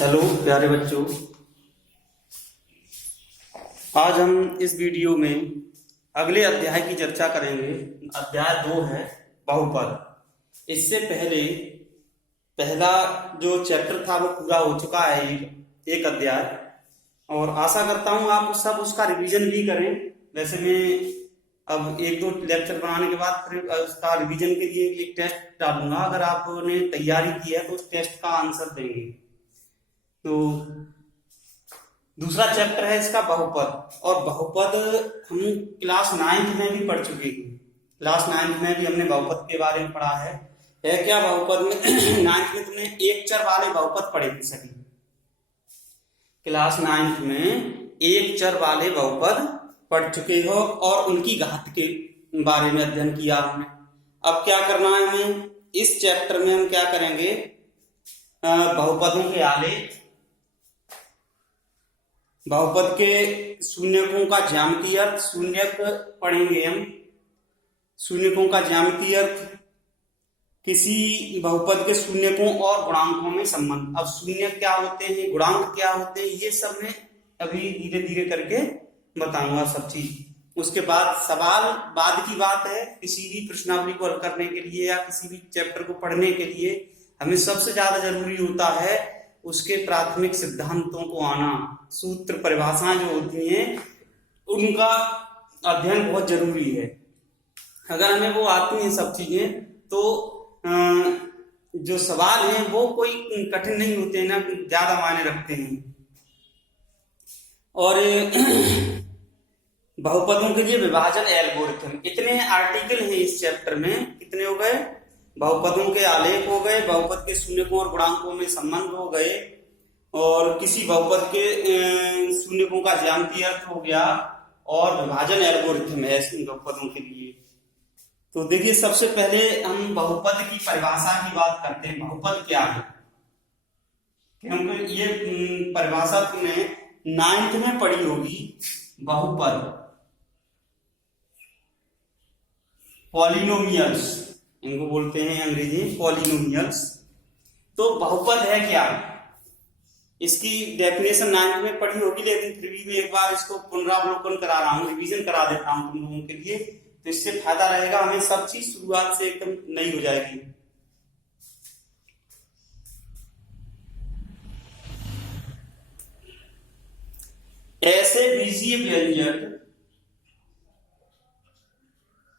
Hello प्यारे बच्चों, आज हम इस वीडियो में अगले अध्याय की चर्चा करेंगे। अध्याय 2 है बहुपद। इससे पहले पहला जो चैप्टर था वो पूरा हो चुका है, एक अध्याय, और आशा करता हूँ आप सब उसका रिवीजन भी करें। वैसे मैं अब एक दो लेक्चर बनाने के बाद फिर उसका रिवीजन के लिए एक टेस्ट डालूंगा। अगर आपने तैयारी की है तो उस टेस्ट का आंसर देंगे। तो दूसरा चैप्टर है इसका बहुपद, और बहुपद हम क्लास 9th में भी पढ़ चुके हैं। क्लास 9th में भी हमने बहुपद के बारे में पढ़ा है क्या बहुपद में 9th में तुमने एक चर वाले बहुपद पढ़े थे सभी। क्लास 9th में एक चर वाले बहुपद पढ़ चुके हो और उनकी घात के बारे में अध्ययन किया हमने। अब क्या करना है हमें इस चैप्टर में, हम क्या करेंगे, बहुपदों के आलेख, बहुपद के शून्यकों का ज्यामितीय अर्थ, शून्यक पढ़ेंगे हम। शून्यकों का ज्यामितीय अर्थ, किसी बहुपद के शून्यकों और गुणांकों में संबंध। अब शून्यक क्या होते हैं, गुणांक क्या होते हैं, ये सब मैं अभी धीरे धीरे करके बताऊंगा सब चीज। उसके बाद सवाल बाद की बात है। किसी भी प्रश्नावली को हल करने के लिए या किसी भी चैप्टर को पढ़ने के लिए हमें सबसे ज्यादा जरूरी होता है उसके प्राथमिक सिद्धांतों को आना। सूत्र परिभाषाएं जो होती हैं उनका अध्ययन बहुत जरूरी है। अगर हमें वो आती हैं सब चीजें तो जो सवाल हैं वो कोई कठिन नहीं होते हैं, ना ज्यादा मायने रखते हैं। और बहुपदों के लिए विभाजन एल्गोरिथम, इतने आर्टिकल हैं इस चैप्टर में। कितने हो गए? बहुपदों के आलेख हो गए, बहुपद के शून्यकों और गुणांकों में संबंध हो गए, और किसी बहुपद के शून्यकों का ज्यामितीय अर्थ हो गया, और विभाजन एल्गोरिथम है इन बहुपदों के लिए। तो देखिए, सबसे पहले हम बहुपद की परिभाषा की बात करते हैं। बहुपद क्या है? क्योंकि ये परिभाषा तुमने 9th में पढ़ी होगी। बहुपद, पॉलिनोमियल्स इनको बोलते हैं अंग्रेजी पॉलिनोमियल्स। तो बहुपद है क्या, इसकी डेफिनेशन 9th में पढ़ी होगी, लेकिन फिर भी मैं एक बार इसको पुनरावलोकन करा रहा हूँ, रिवीजन करा देता हूँ तुम लोगों के लिए। तो इससे फायदा रहेगा, हमें सब चीज शुरुआत से एकदम नई हो जाएगी। ऐसे बीजीय व्यंजक,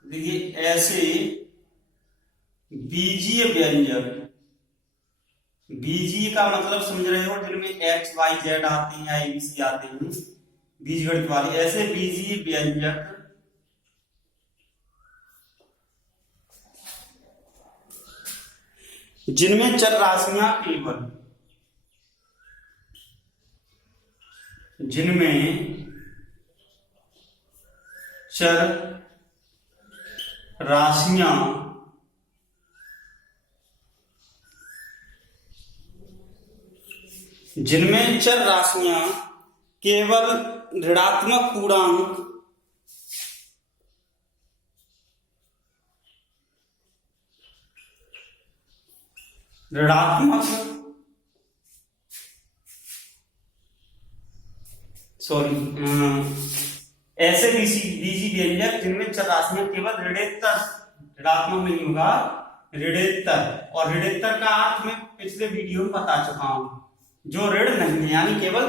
देखिए ऐसे बीजीय व्यंजक, बीजीय का मतलब समझ रहे हो, जिनमें एक्स वाई जेड आते हैं या एबीसी आते हैं, बीजगणित वाले। ऐसे बीजीय व्यंजक जिनमें चर राशियां केवल, जिनमें चर राशियां केवल ऋणात्मक पूर्णांक ऐसे बीजी व्यंजक जिनमें चर राशियां केवल ऋणेतर, ऋणात्मक नहीं होगा, ऋणेतर। और ऋणेतर का अर्थ मैं पिछले वीडियो में बता चुका हूं, जो ऋण नहीं है, यानी केवल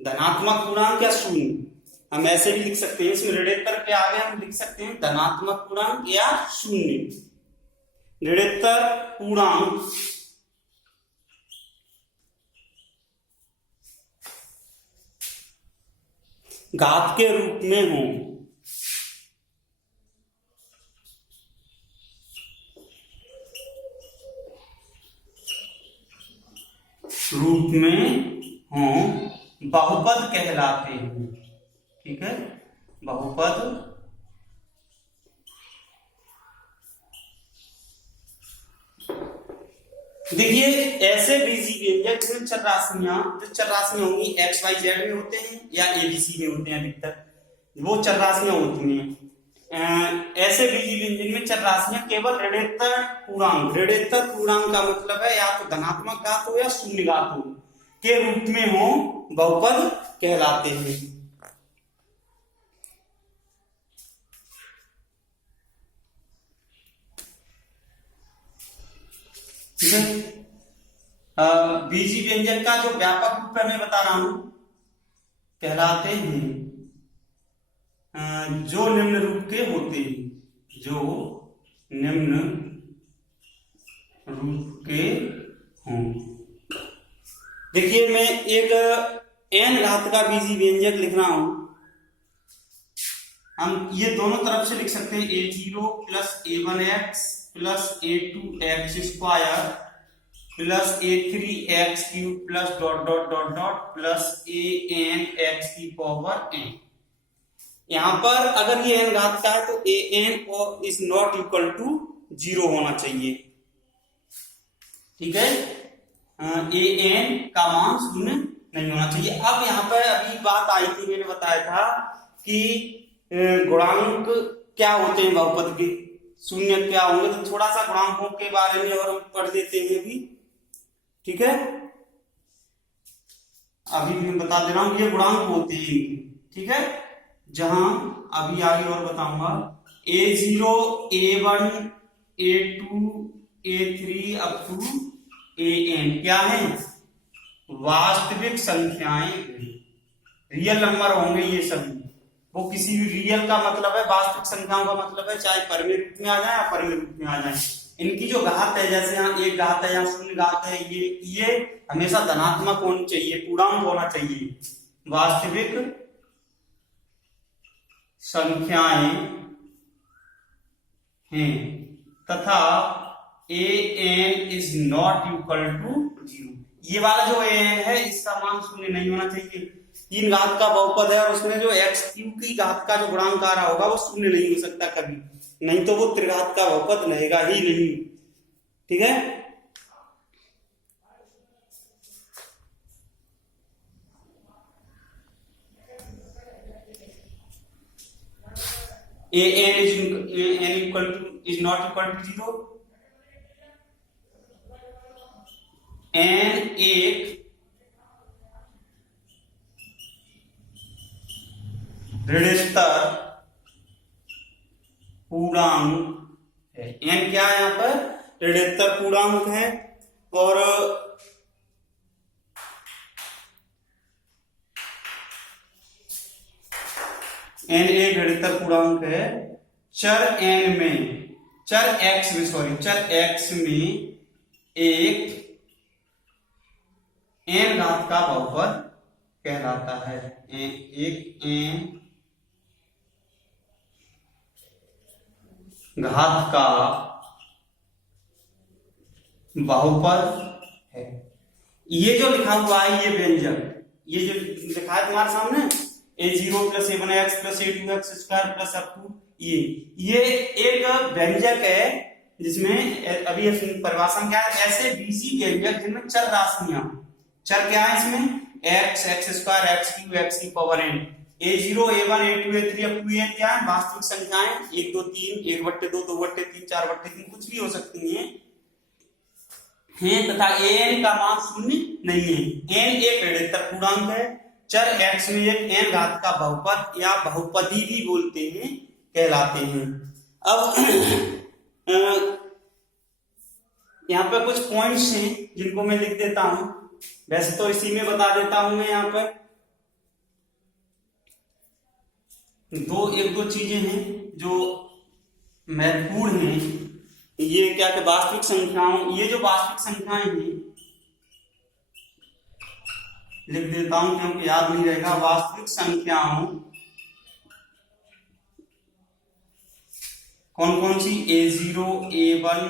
धनात्मक पूर्णांक या शून्य। हम ऐसे भी लिख सकते हैं, इसमें ऋणेतर के आगे हम लिख सकते हैं धनात्मक पूर्णांक या शून्य। ऋणेतर पूर्णांक घात के रूप में हो, बहुपद कहलाते हैं। ठीक है, बहुपद देखिए, ऐसे बीजी व्यंजक जो चर राशियां होंगी, एक्स वाई जेड में होते हैं या एबीसी में होते हैं, अधिकतर वो चर राशियां होती हैं। ऐसे बीजी व्यंजन में चर राशियां केवल ऋणेतर पूर्णांक का मतलब है या तो धनात्मक घात हो या शून्य घात हो, के रूप में हो बहुपद कहलाते हैं। ठीक है, बीजी व्यंजक का जो व्यापक रूप है मैं बता रहा हूं, कहलाते हैं जो निम्न रूप के होते हैं, जो निम्न रूप के हों। देखिए मैं एक n घात का बीजी व्यंजक लिख रहा हूं। हम ये दोनों तरफ से लिख सकते हैं, a0 plus a1x plus a2x square plus a3x³ plus dot dot dot dot plus an(x) की पावर n। यहां पर अगर ये n घात का है तो an is not equal to 0 होना चाहिए। ठीक है, an का मान शून्य नहीं होना चाहिए। अब यहाँ पर अभी बात आई थी, मैंने बताया था कि गुणांक क्या होते हैं बहुपद के, शून्य क्या होंगे, तो थोड़ा सा गुणांकों के बारे में और हम पढ़ देते हैं अभी। ठीक है, अभी मैं बता दे रहा हूं कि ये गुणांक होते हैं। ठीक है, जहां अभी आगे और बताऊंगा, a0 a1 a2 a3 up to an क्या है, वास्तविक संख्याएं, रियल नंबर होंगे ये सभी। वो किसी भी रियल का मतलब है, वास्तविक संख्याओं का मतलब है चाहे परमेय रूप में आ जाए या परमेय रूप में आ जाए, इनकी जो घात है, जैसे यहाँ एक घात है या शून्य घात है, ये हमेशा धनात्मक होनी चाहिए, पूर्णांक होना चाहिए। वास्तविक संख्याएं हैं तथा an is not equal to 0। ये वाला जो an है इसका मान शून्य नहीं होना चाहिए। 3 घात का बहुपद है और उसमें जो x³ की घात का जो गुणांक आ रहा होगा वो शून्य नहीं हो सकता कभी, नहीं तो वो त्रिघात का बहुपद रहेगा ही नहीं। ठीक है, an is not equal to 0। n एक ऋणस्तर पूर्णांक है। n क्या है यहाँ पर, ऋणस्तर पूर्णांक है, और n एक ऋणस्तर पूर्णांक है। चर n में, चर x में एक n घात का बहुपद कहलाता है। एक n घात का बहुपद है। ये जो लिखा हुआ है ये व्यंजक, ये जो लिखा है तुम्हारे सामने, a0 plus a1x plus a2x square plus up to ये एक व्यंजक है जिसमें अभी परिभाषा क्या है, ऐसे बीजी व्यंजक जिनमें चर राशियां, चर क्या है इसमें, x स्क्वायर x³ x की power n, a0 a1 a2 a3 up to n क्या है, वास्तविक संख्याएं 1 2 3 1/2 2/3 4/3 कुछ भी हो सकती हैं तथा an का मान शून्य नहीं है। n एक ऋणस्तर पूर्णांक है। चर x में एक n घात का बहुपद या बहुपदी भी बोलते हैं, कहलाते हैं। अब यहाँ पर कुछ पॉइंट्स हैं जिनको मैं लिख देता हूं, वैसे तो इसी में बता देता हूं मैं। यहाँ पर एक दो चीजें हैं जो महत्वपूर्ण हैं। ये क्या कि वास्तविक संख्याओं, ये जो वास्तविक संख्याएं हैं लिख देता हूं क्योंकि याद नहीं रहेगा। वास्तविक संख्याओं कौन कौन सी, a0 a1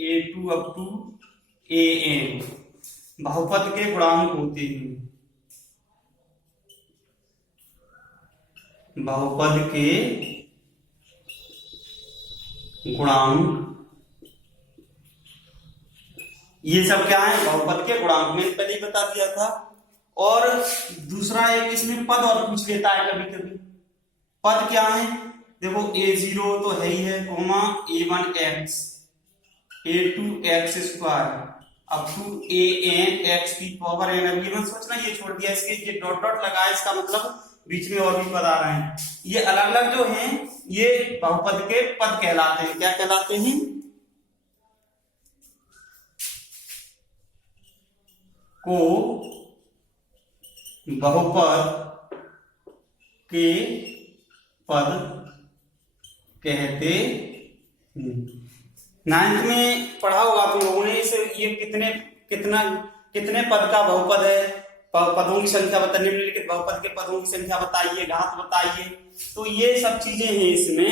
a2 up to an बहुपद के गुणांक होते हैं। बहुपद के गुणांक ये सब क्या है, बहुपद के गुणांक, मैंने पहले ही बता दिया था। और दूसरा एक इसमें पद और पूछ लेता है कभी कभी। पद क्या है, देखो a0 तो है ही है, a1x a2x square up to a n x की पावर एन। अब ये मत सोचना ये छोड़ दिया, इसके ये डॉट डॉट लगा है, इसका मतलब बीच में और भी पद आ रहे हैं। ये अलग अलग जो हैं ये बहुपद के पद कहलाते हैं। क्या कहलाते हैं? को बहुपद के पद कहते। नाइन्थ में पढ़ा होगा आप लोगों ने इसे, ये कितने पद का बहुपद है, पदों की संख्या बताइए, निम्नलिखित बहुपद के पदों की संख्या बताइए, घात बताइए। तो ये सब चीजें हैं इसमें।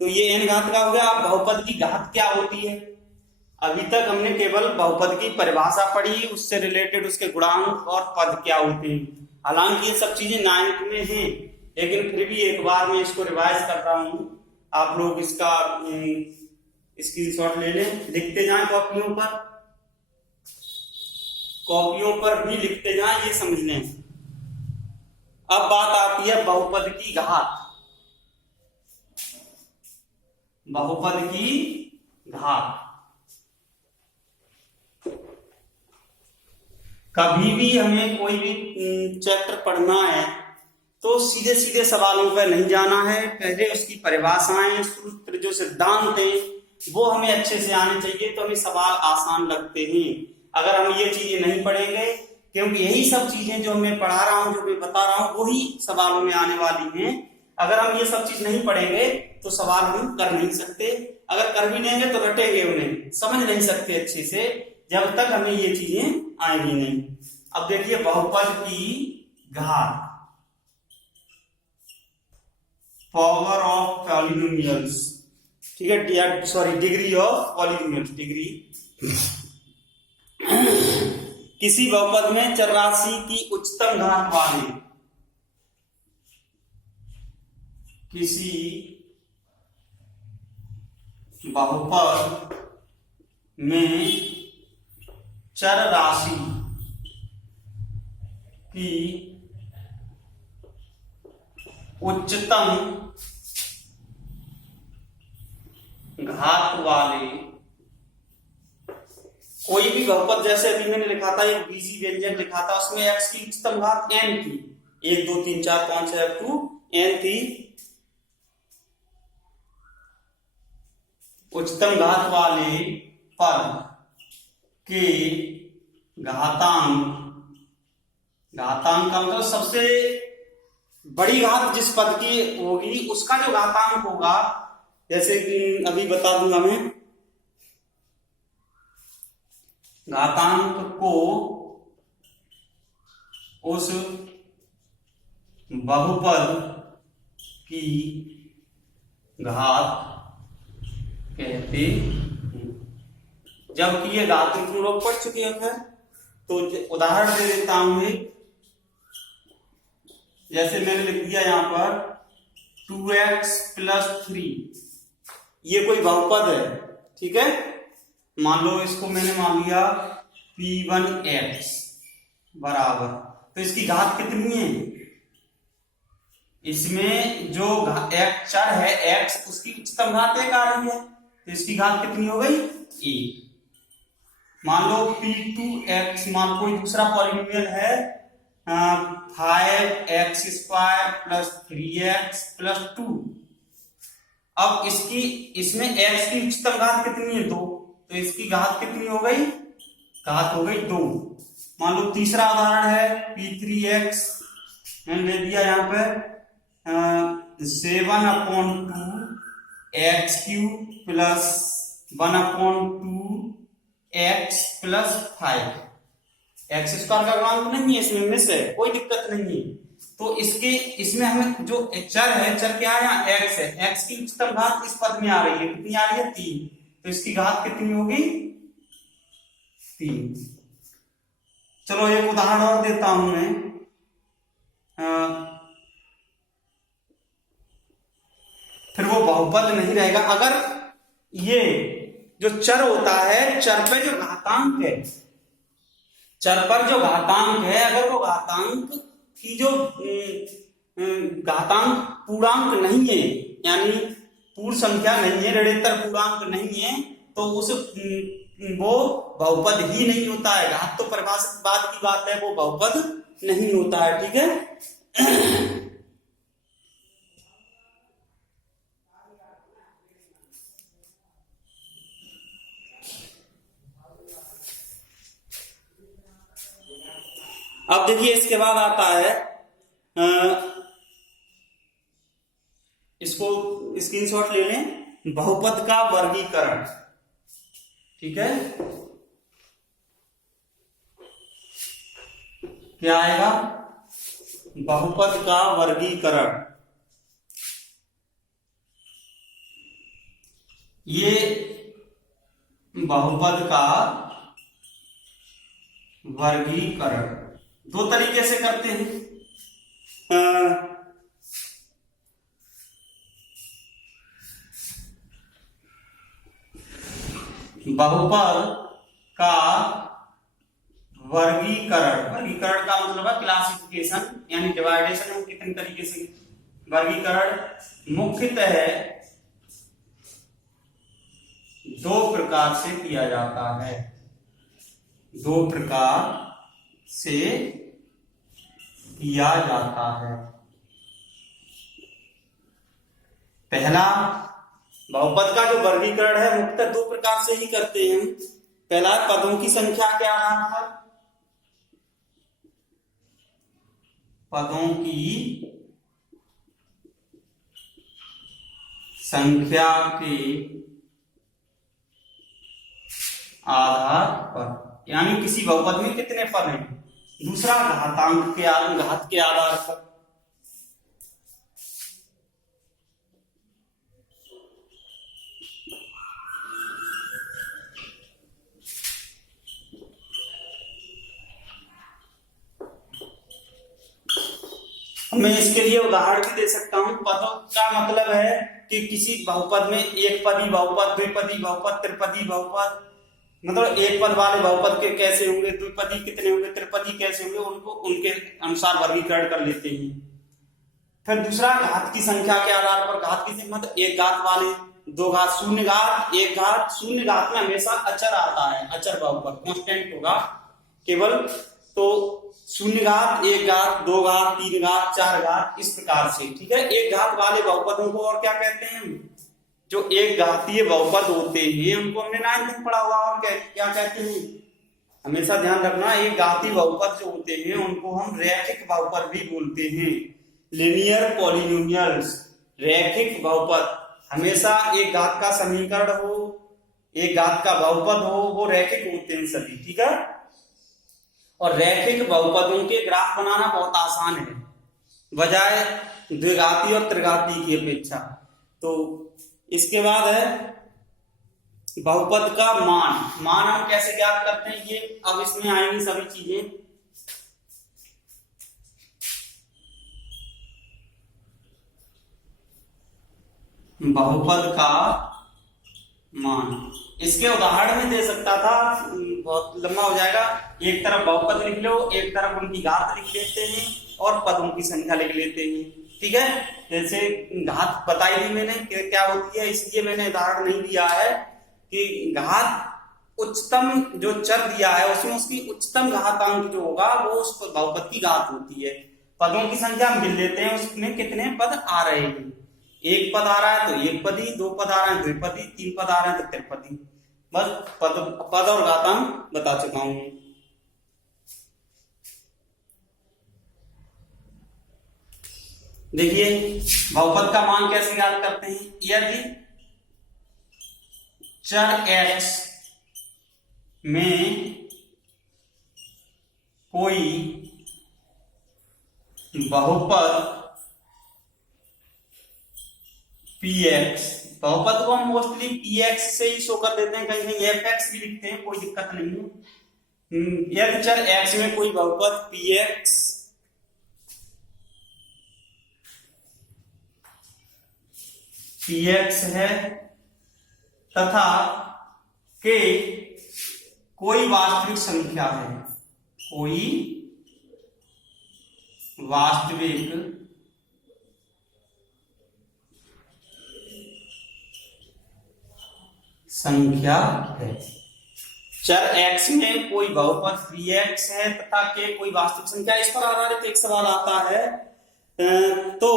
तो ये n घात का हो गया। अब बहुपद की घात क्या होती है? अभी तक हमने केवल बहुपद की परिभाषा पढ़ी, उससे रिलेटेड उसके गुणांक और पद क्या होते हैं। हालांकि ये सब चीजें 9th में हैं, लेकिन फिर भी एक बार मैं इसको रिवाइज कर रहा हूं। आप लोग इसका स्क्रीनशॉट ले लें, लिखते जाएं कॉपियों पर भी लिखते जाएं, ये समझ लें। अब बात आती है बहुपद की घात। बहुपद की घात कभी भी हमें कोई भी चैप्टर पढ़ना है तो सीधे सीधे सवालों पर नहीं जाना है। पहले उसकी परिभाषाएं, सूत्र, जो सिद्धांत हैं वो हमें अच्छे से आने चाहिए, तो हमें सवाल आसान लगते हैं। अगर हम ये चीजें नहीं पढ़ेंगे, क्योंकि यही सब चीजें जो मैं पढ़ा रहा हूं, जो मैं बता रहा हूं, वही सवालों में आने वाली हैं। अगर हम ये सब चीज नहीं पढ़ेंगे तो सवाल हम कर नहीं सकते। अगर कर भी लेंगे तो रटेंगे, उन्हें समझ नहीं सकते अच्छे से, जब तक हमें ये चीजें आएंगी नहीं। अब देखिए बहुपद की घात, पावर ऑफ पॉलिनोमियल्स, ठीक है, sorry degree of polynomials, degree. किसी बहुपद में चर राशि की उच्चतम घात वाले, किसी बहुपद में चर राशि की उच्चतम घात वाले कोई भी बहुपद, जैसे अभी मैंने लिखा था एक बीजी व्यंजक लिखा था, उसमें x की उच्चतम घात n थी, 1 2 3 4 5 6 अप टू n थी। उच्चतम घात वाले पद के घातांक का मतलब सबसे बड़ी घात जिस पद की होगी उसका जो घातांक होगा, जैसे कि अभी बता दूंगा मैं, घातांक को उस बहुपद की घात कहते हैं। जबकि ये घात तुम लोग पढ़ चुके हैं, फिर तो उदाहरण दे देता हूं। जैसे मैंने लिख दिया यहां पर 2x + 3, ये कोई बहुपद है, ठीक है। मान लो इसको मैंने मान लिया p1x बराबर, तो इसकी घात कितनी है? इसमें जो एक चर है x, उसकी उच्चतम घात 1 आ रही है, तो इसकी घात कितनी हो गई? 1। मान लो p2x, मान कोई दूसरा पॉलिनोमियल है 5x² + 3x + 2। अब इसमें x की उच्चतम घात कितनी है? 2, तो इसकी घात कितनी हो गई? घात हो गई 2। मान लो तीसरा उदाहरण है p3x, मैंने ले दिया यहाँ पे 7/2 x³ + 1/2 x + 5। x² का गुणांक नहीं है इसमें, में से कोई दिक्कत नहीं है। तो इसमें हमें जो चर है, चर क्या है? यहाँ x है, x की उच्चतम घात इस पद में आ रही है, कितनी आ रही है? 3, तो इसकी घात कितनी होगी? 3। चलो एक उदाहरण और देता हूं मैं। फिर वो बहुपद नहीं रहेगा अगर ये जो चर होता है, चर पे जो घातांक है, चर पर जो घातांक है, अगर वो घातांक की जो घातांक पूर्णांक नहीं है, यानी पूर्ण संख्या नहीं है, ऋणोत्तर पूर्णांक नहीं है, तो उस वो बहुपद ही नहीं होता है। घात तो परिभाषित बाद की बात है, वो बहुपद नहीं होता है। ठीक है। अब देखिए इसके बाद आता है, इसको स्क्रीनशॉट ले लें, बहुपद का वर्गीकरण। ठीक है, क्या आएगा? बहुपद का वर्गीकरण। ये बहुपद का वर्गीकरण दो तरीके से करते हैं। बहुपद का वर्गीकरण का मतलब है क्लासिफिकेशन, यानी डिवाइडेशन हम कितने तरीके से वर्गीकरण मुख्यतः दो प्रकार से किया जाता है। दो प्रकार से किया जाता है। पहला, बहुपद का जो वर्गीकरण है मुख्यतः दो प्रकार से ही करते हैं। पहला, पदों की संख्या के आधार पर, पदों की संख्या के आधार पर, यानी किसी बहुपद में कितने पद हैं। दूसरा, घातांक के घात के आधार पर। मैं इसके लिए उदाहरण भी दे सकता हूं। पदों का मतलब है कि किसी बहुपद में एक पदी बहुपद, द्विपदी बहुपद, त्रिपदी बहुपद, मतलब एक पद वाले बहुपद के कैसे होंगे, द्विपदी कितने होंगे, त्रिपदी कैसे होंगे, उनको उनके अनुसार वर्गीकरण कर लेते हैं। फिर दूसरा, घात की संख्या के आधार पर। घात की संख्या मतलब एक घात वाले, दो घात, शून्य घात, एक घात। शून्य घात में हमेशा अचर आता है, अचर बहुपद कांस्टेंट होगा केवल। तो शून्य घात, एक घात, दो घात, तीन घात, चार घात, इस प्रकार से। ठीक है, एक घात वाले बहुपदों को और क्या कहते हैं? जो एक घातीय बहुपद होते हैं उनको हमने 9th में पढ़ा हुआ। और क्या कहते हैं? हमेशा ध्यान रखना, एक घातीय बहुपद जो होते हैं उनको हम रैखिक बहुपद भी बोलते हैं। लिनियर पॉलिनोमियल्स, रैखिक बहुपद। हमेशा एक घात का समीकरण हो, एक घात का बहुपद हो, वो रैखिक होते हैं सभी। ठीक है, और रैखिक बहुपदों के ग्राफ बनाना बहुत आसान है बजाय द्विघाती और त्रिघाती की अपेक्षा। तो इसके बाद है बहुपद का मान हम कैसे ज्ञात करते हैं, ये अब इसमें आएंगी सभी चीजें। बहुपद का मान, इसके उदाहरण में दे सकता था, बहुत लंबा हो जाएगा। एक तरफ बहुपद लिख लो, एक तरफ उनकी घात लिख लेते हैं और पदों की संख्या लिख लेते हैं। ठीक है, जैसे घात बताई थी मैंने कि क्या होती है, इसलिए मैंने उदाहरण नहीं दिया है कि घात उच्चतम जो चर दिया है उसमें उसकी उच्चतम घातांक जो होगा वो उस बहुपद की घात होती है। पदों की संख्या हम गिन लेते हैं, उसमें कितने पद आ रहे हैं। एक पद आ रहा है तो एक पदी, दो पद आ रहे हैं द्विपदी, तीन पद आ रहे हैं तो त्रिपदी। बस पद और घातांक बता चुका हूं। देखिए बहुपद का मान कैसे ज्ञात करते हैं। यदि चर x में कोई बहुपद px, बहुपद को हम मोस्टली px से ही शो कर देते हैं, कहीं कहीं fx भी लिखते हैं, कोई दिक्कत नहीं है। यदि चर x में कोई बहुपद px है तथा के कोई वास्तविक संख्या है, कोई वास्तविक संख्या है, चर x में कोई बहुपद px है तथा k कोई वास्तविक संख्या, इस पर आधारित एक सवाल आता है। तो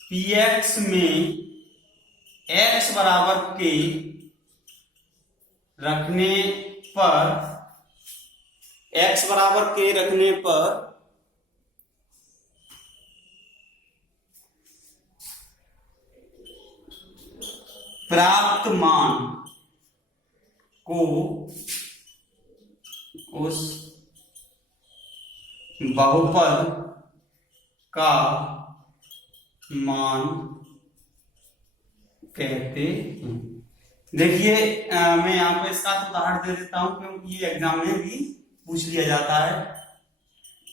px में x बराबर k रखने पर, x बराबर k रखने पर प्राप्त मान को उस बहुपद का मान कहते हैं। देखिए मैं यहाँ पे इसका उदाहरण दे देता हूं क्योंकि ये एग्जाम में भी पूछ लिया जाता है।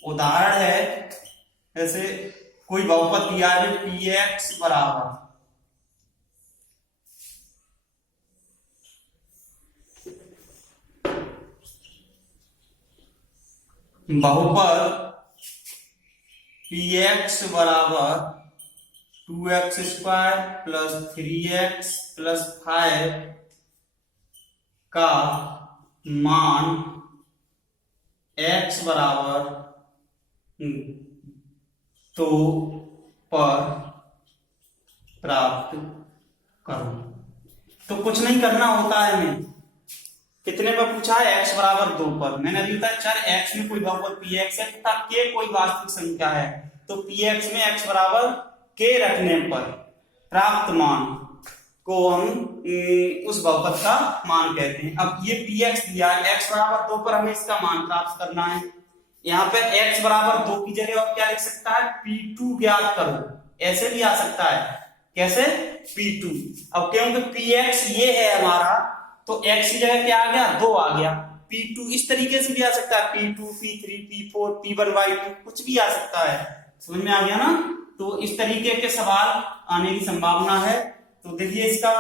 उदाहरण है, जैसे कोई बहुपद दिया है px बराबर बहुपद px बराबर 2x square plus 3x plus 5 का मान x बराबर 2 पर प्राप्त करो। तो कुछ नहीं करना होता है, मैं कितने पर पूछा है, x बराबर 2 पर। मैंने अभी बताया चर x में कोई बहुपद px है तथा k कोई वास्तविक संख्या है, तो px में x बराबर k रखने पर प्राप्त मान को हम उस बहुपद का मान कहते हैं। अब ये px दिया है, x बराबर 2 पर हमें इसका मान प्राप्त करना है। यहाँ पे x बराबर 2 की जगह और क्या लिख सकता है, p2 ज्ञात करो, ऐसे भी आ सकता है। कैसे, p2। अब क्योंकि px ये है हमारा, तो x की जगह क्या आ गया, 2 आ गया। p2 इस तरीके से भी आ सकता है, p2 p3 p4 p1/2 कुछ भी आ सकता है। समझ में आ गया ना। तो इस तरीके के सवाल आने की संभावना है। तो देखिए इसका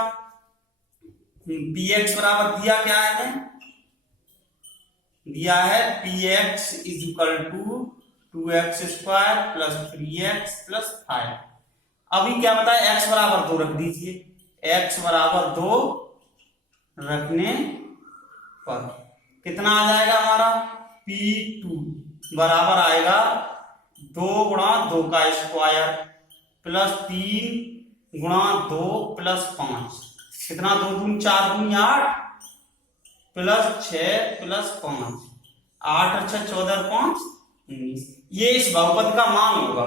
px बराबर दिया क्या है, दिया है px is equal to 2x square plus 3x plus 5। अभी क्या बताया, x बराबर 2 रख दीजिए। x बराबर 2 रखने पर कितना आ जाएगा हमारा, p2 बराबर आएगा 2 गुणा 2 का स्क्वायर प्लस 3 गुणा 2 प्लस 5, कितना 2 दूनी 4 दूनी 8 प्लस 6 प्लस 5, 8 अच्छा 14 5 19। ये इस बहुपद का मान होगा।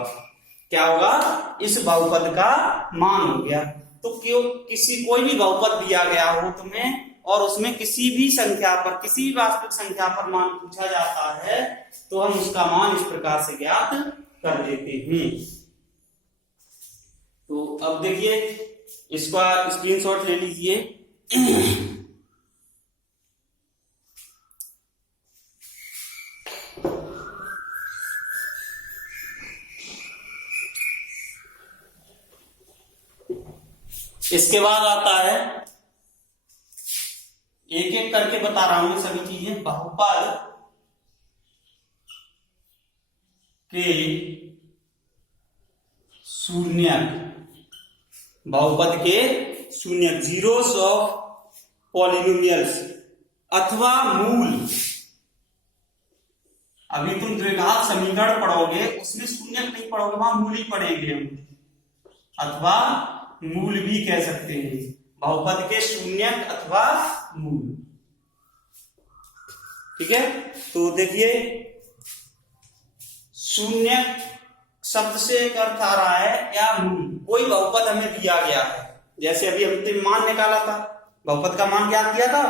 क्या होगा, इस बहुपद का मान हो गया। तो क्यों किसी कोई भी बहुपद दिया गया हो तुम्हें और उसमें किसी भी संख्या पर, किसी भी वास्तविक संख्या पर मान पूछा जाता है, तो हम उसका मान इस प्रकार से ज्ञात कर देते हैं। तो अब देखिए इसका स्क्रीनशॉट ले लीजिए। इसके बाद आता है, एक एक करके बता रहा हूं सभी चीजें। बहुपद के शून्यक, बहुपद के शून्यक, जीरोस ऑफ पॉलिनोमियल्स अथवा मूल। अभी तुम द्विघात समीकरण पढ़ोगे उसमें शून्यक नहीं पढ़ोगे, वहां मूल ही पढ़ेंगे हम, अथवा मूल भी कह सकते हैं। बहुपद के शून्यक अथवा मूल, ठीक है। तो देखिए शून्यक शब्द से एक अर्थ आ रहा है या मूल, कोई बहुपद हमें दिया गया है। जैसे अभी हमने मान निकाला था, बहुपद का मान ज्ञात किया था।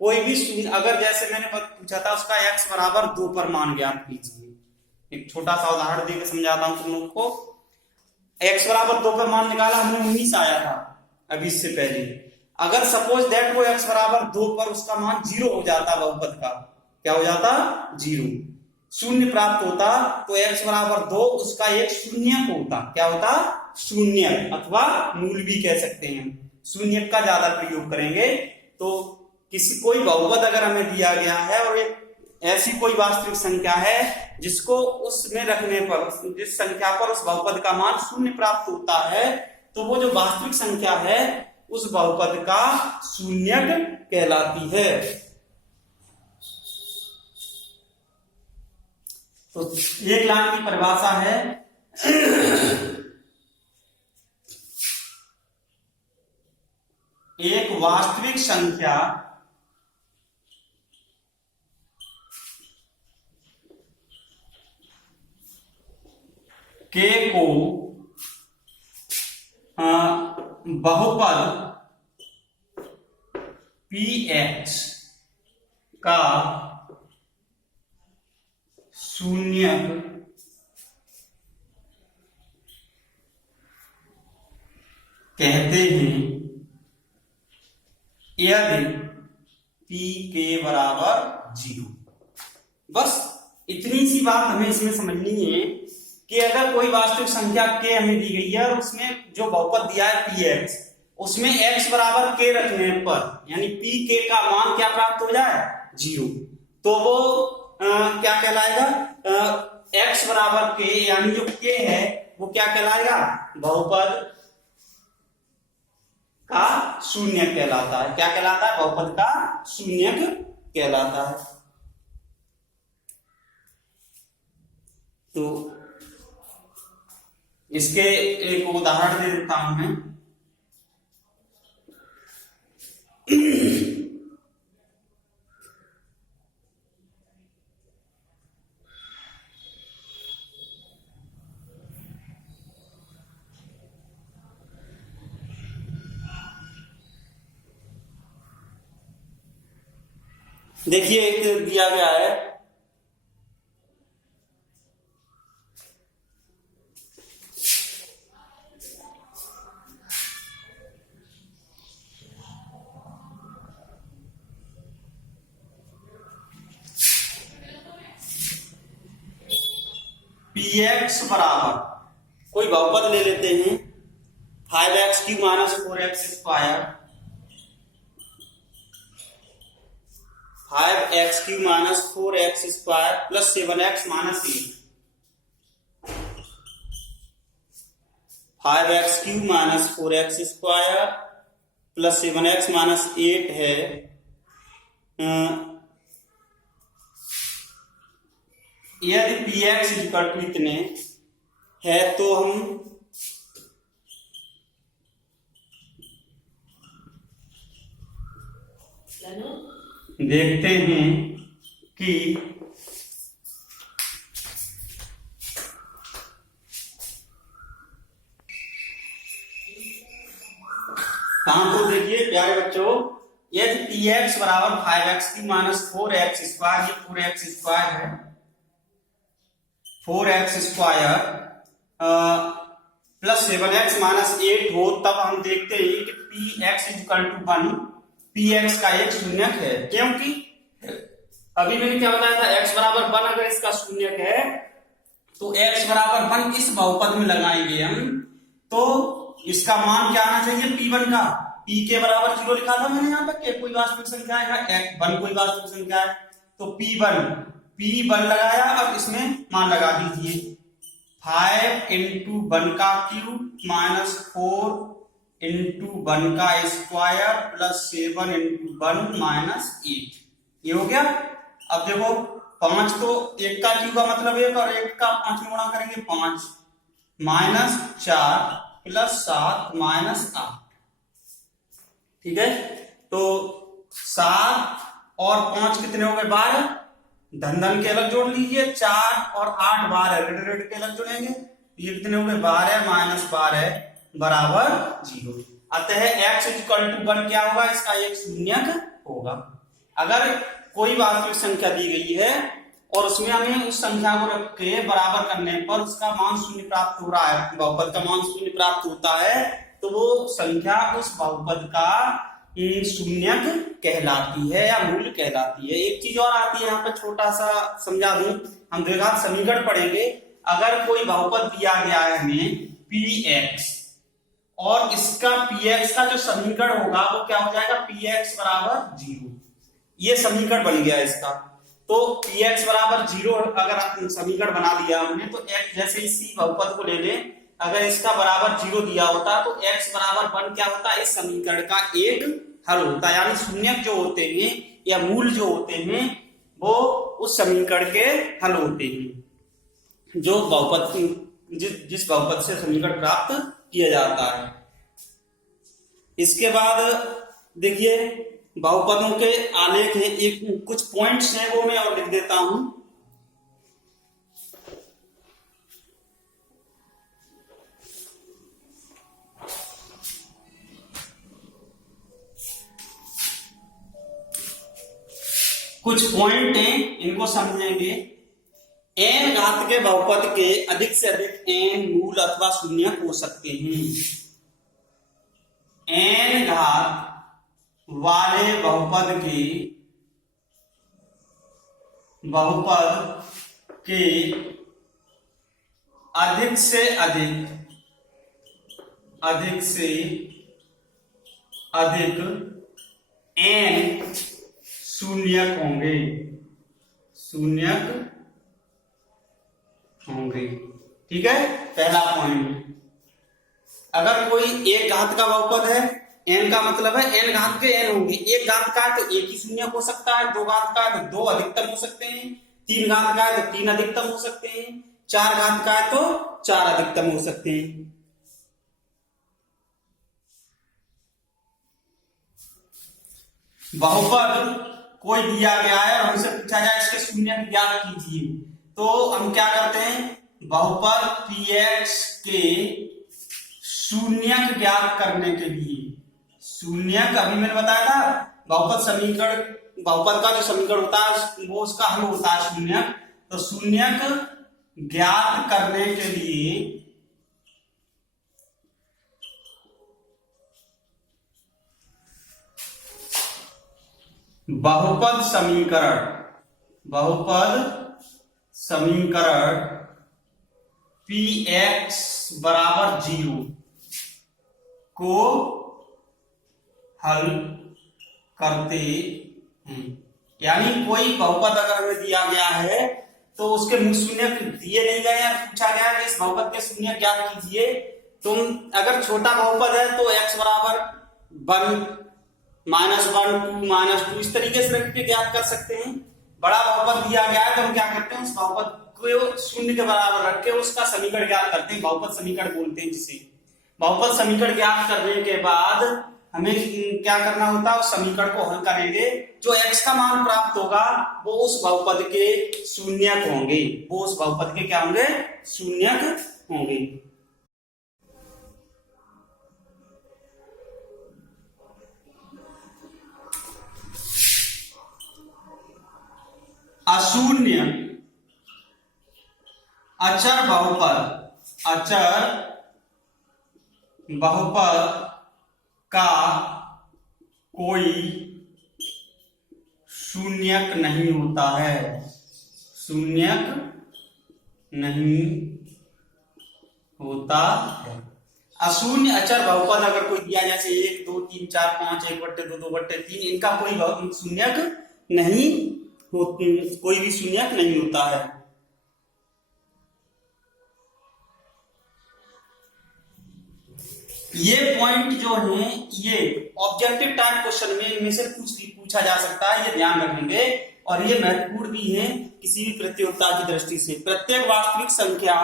कोई भी शून्य, अगर जैसे मैंने पूछा था उसका x बराबर 2 पर मान ज्ञात कीजिए। एक छोटा सा उदाहरण देकर समझाता हूं तुम लोग को। x बराबर 2 पर मान निकाला हमने, 19 आया था अभी इससे पहले। अगर सपोज दैट वो x बराबर 2 पर उसका मान 0 हो जाता, बहुपद का क्या हो जाता, 0 शून्य प्राप्त होता, तो x बराबर 2 उसका एक शून्यक होता। क्या होता, शून्यक अथवा मूल भी कह सकते हैं। शून्यक का ज्यादा प्रयोग करेंगे। तो किसी कोई बहुपद अगर हमें दिया गया है और ऐसी कोई वास्तविक संख्या है जिसको उसमें रखने पर, जिस संख्या पर उस बहुपद का मान शून्य प्राप्त होता है, तो वो जो वास्तविक संख्या है उस बहुपद का शून्यक कहलाती है। तो एक लाइन की परिभाषा है एक वास्तविक संख्या के को बहुपद px का शून्यक कहते हैं यदि p के बराबर 0। बस इतनी सी बात हमें इसमें समझनी है कि अगर कोई वास्तविक संख्या k हमें दी गई है और उसमें जो बहुपद दिया है px, उसमें x बराबर k रखने पर यानी p k का मान क्या प्राप्त हो जाए 0, तो वो क्या कहलाएगा x बराबर k यानी जो k है वो क्या कहलाएगा बहुपद का शून्य कहलाता है। क्या कहलाता है? बहुपद का शून्यक कहलाता है। तो इसके एक उदाहरण दे देता हूं मैं। देखिए एक दिया गया है px बराबर कोई बहुपद ले लेते हैं 5x³ minus 4x² 5x³ minus 4x² plus 7x minus 8। 5x³ minus 4x² plus 7x minus 8 है। यदि px इक्वल टू इतने है तो हम देखते हैं कि कहां तो देखिए प्यारे बच्चों, यदि px बराबर 5x³ माइनस 4x² ये 4x² है 4x² प्लस 7x माइनस 8 हो, तब हम देखते हैं कि px इक्वल टू 1 px का एक शून्यक है। क्योंकि अभी मैंने क्या बताया था x बराबर 1 अगर इसका शून्यक है तो x बराबर 1 इस बहुपद में लगाएंगे हम, तो इसका मान क्या आना चाहिए p1 का। p के बराबर 0 लिखा था मैंने यहाँ पे, कोई वास्तविक संख्या है 1 कोई वास्तविक संख्या है, तो p1 लगाया। अब इसमें मान लगा दीजिए 5 इंटू 1 का क्यूब माइनस 4 इंटू 1 का स्क्वायर प्लस 7 इंटू 1 माइनस 8, ये हो गया। अब देखो 5 तो 1 का क्यूब का मतलब 1 और 1 का 5 में गुणा करेंगे 5 माइनस 4 प्लस 7 माइनस 8, ठीक है। तो 7 और 5 कितने हो गए 12, धन के अलग जोड़ लीजिए, 4 और 8 12 ऋण के अलग जोड़ेंगे, ये कितने हो गए 12 माइनस 12 बराबर 0। अतः x इक्वल टू 1 क्या होगा, इसका एक शून्यक होगा। अगर कोई वास्तविक संख्या दी गई है और उसमें हमें उस संख्या को रख के बराबर करने पर उसका मान शून्य प्राप्त हो रहा है, बहुपद का मान शून्य प्राप्त होता है, तो वो संख्या उस बहुपद का शून्यक कहलाती है या मूल कहलाती है। एक चीज और आती है यहाँ पे, छोटा सा समझा दूं, हम द्विघात समीकरण पढ़ेंगे। अगर कोई बहुपद दिया गया है हमें px और इसका px का जो समीकरण होगा वो क्या हो जाएगा, px बराबर 0, ये समीकरण बन गया इसका। तो px बराबर 0 अगर समीकरण बना लिया हमने, तो x जैसे इसी बहुपद को ले लें अगर इसका बराबर 0 दिया होता तो x बराबर 1 क्या होता है, इस समीकरण का एक हल होता है। यानी शून्यक जो होते हैं या मूल जो होते हैं वो उस समीकरण के हल होते हैं, जो बहुपद जिस बहुपद से समीकरण प्राप्त किया जाता है। इसके बाद देखिए बहुपदों के आलेख हैं, एक कुछ पॉइंट्स हैं वो मैं और लिख देता हूं। कुछ पॉइंट हैं, इनको समझेंगे। n घात के बहुपद के अधिक से अधिक n मूल अथवा शून्यक हो सकते हैं। n घात वाले बहुपद के अधिक से अधिक n शून्यक होंगे। ठीक है, पहला पॉइंट। अगर कोई एक घात का बहुपद है, n का मतलब है n घात के n होंगे। एक घात का है तो एक ही शून्यक हो सकता है, दो घात का है तो दो अधिकतम हो सकते हैं, तीन घात का है तो तीन अधिकतम हो सकते हैं, चार घात का है तो चार अधिकतम हो सकते हैं। बहुपद कोई दिया गया है और हमसे पूछा जाए इसके शून्यक ज्ञात कीजिए, तो हम क्या करते हैं, बहुपद px के शून्यक ज्ञात करने के लिए, शून्यक अभी मैंने बताया था बहुपद का जो समीकरण होता है वो उसका हल होता है शून्यक। तो शून्यक ज्ञात करने के लिए बहुपद समीकरण px बराबर 0 को हल करते हैं। यानी कोई बहुपद अगर हमें दिया गया है तो उसके शून्यक दिए नहीं गए हैं, पूछा गया कि इस बहुपद के शून्यक ज्ञात कीजिए। तुम अगर छोटा बहुपद है तो x बराबर 1 -1 2 -2 इस तरीके से रख के ज्ञात कर सकते हैं। बड़ा बहुपद दिया गया है तो हम क्या करते हैं, उस बहुपद को शून्य के बराबर रख के उसका समीकरण ज्ञात करते हैं, बहुपद समीकरण बोलते हैं जिसे। बहुपद समीकरण ज्ञात करने के बाद हमें क्या करना होता है, उस समीकरण को हल करेंगे। जो x का मान प्राप्त होगा वो उस बहुपद के शून्यक होंगे, वो उस बहुपद के क्या होंगे, शून्यक होंगे। अशून्य अचर बहुपद का कोई शून्यक नहीं होता है, अशून्य अचर बहुपद अगर कोई दिया, जैसे 1 2 3 4 5 1/2 2/3, इनका कोई शून्यक नहीं, कोई भी शून्यक नहीं होता है। ये पॉइंट जो है ये ऑब्जेक्टिव टाइप क्वेश्चन में इनमें से पूछा जा सकता है, ये ध्यान रखेंगे। और ये महत्वपूर्ण भी है किसी भी प्रतियोगिता की दृष्टि से। प्रत्येक वास्तविक संख्या,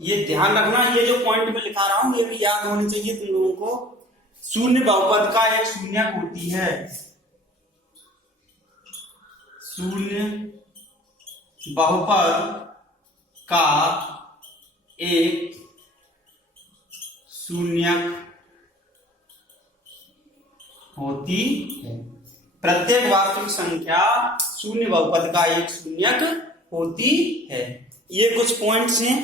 ये ध्यान रखना, ये जो पॉइंट में लिखा रहा हूं ये भी याद होनी चाहिए तुम लोगों को। शून्य बहुपद का एक शून्यक होती है, शून्य बहुपद का एक शून्यक होती है। प्रत्येक वास्तविक संख्या शून्य बहुपद का एक शून्यक होती है। ये कुछ पॉइंट्स हैं,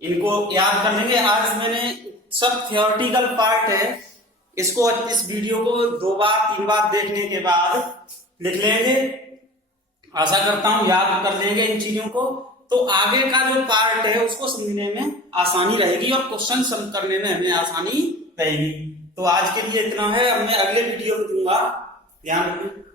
इनको याद कर लेंगे। आज मैंने सब थियोरेटिकल पार्ट है, इसको इस वीडियो को 2 बार 3 बार देखने के बाद लिख लेंगे। आशा करता हूं याद कर लेंगे इन चीजों को, तो आगे का जो पार्ट है उसको समझने में आसानी रहेगी और क्वेश्चन सॉल्व करने में हमें आसानी रहेगी। तो आज के लिए इतना है, अब मैं अगले वीडियो में दूंगा, ध्यान रखना।